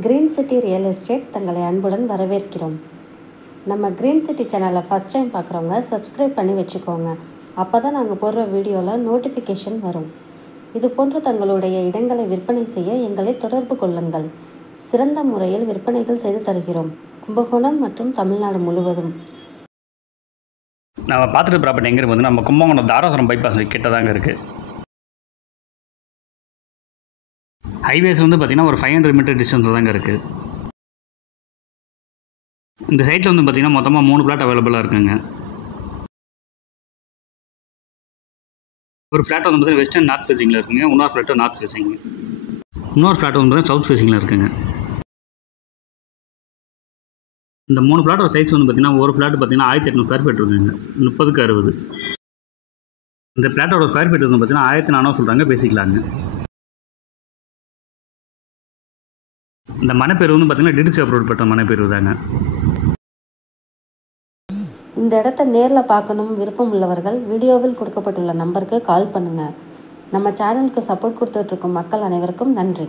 Green city real estate தங்களை அன்புடன் வரவேற்கிறோம். நம்ம கிரீன் சிட்டி சேனலை ஃபஸ்ட் டைம் பார்க்குறவங்க சப்ஸ்கிரைப் பண்ணி வச்சுக்கோங்க. அப்போ தான் நாங்கள் போடுற வீடியோவில் நோட்டிஃபிகேஷன் வரும். இது போன்ற தங்களுடைய இடங்களை விற்பனை செய்ய எங்களை தொடர்பு கொள்ளுங்கள். சிறந்த முறையில் விற்பனைகள் செய்து தருகிறோம். கும்பகோணம் மற்றும் தமிழ்நாடு முழுவதும். நம்ம பார்த்துட்டு ப்ராப்பர்ட்டி எங்கே இருக்குது? நம்ம கும்பகோணம் தாராசுரம் பைபாஸ் கிட்ட தாங்க இருக்குது. ஹைவேஸ் பார்த்திங்கன்னா ஒரு 500 மீட்டர் டிஸ்டன்ஸில் தாங்க இருக்குது. இந்த சைட்டில் பார்த்திங்கன்னா மொத்தமாக 3 ஃப்ளாட் அவைலபிளாக இருக்குங்க. ஒரு ஃப்ளாட் பார்த்திங்கன்னா வெஸ்டர்ன் நார்த் ஃபேஸிங்கில் இருக்குங்க. இன்னொரு ஃப்ளாட்டு நார்த் ஃபேஸிங். இன்னொரு ஃப்ளாட் பார்த்திங்கன்னா சவுத் ஃபேஸிங்கில் இருக்குங்க. இந்த 3 ஃப்ளாட்டோட சைஸ் பார்த்திங்கன்னா ஒரு ஃப்ளாட் பார்த்திங்கன்னா 1800 ஸ்கொயர் ஃபீட் இருக்குங்க. 30க்கு 60. இந்த ஃப்ளாட்டோட ஸ்கொயர் ஃபீட் பார்த்திங்கன்னா 1400 சொல்கிறாங்க, பேசிக்கலாங்க. இந்த மனைப்பேர் பார்த்திங்கன்னா டிடிசி அப்ரூவ் பெற்ற மனைப்பேர் தாங்க. இந்த இடத்த நேரில் பார்க்கணும் விருப்பம் உள்ளவர்கள் வீடியோவில் கொடுக்கப்பட்டுள்ள நம்பருக்கு கால் பண்ணுங்கள். நம்ம சேனலுக்கு சப்போர்ட் கொடுத்துட்ருக்கும் மக்கள் அனைவருக்கும் நன்றி.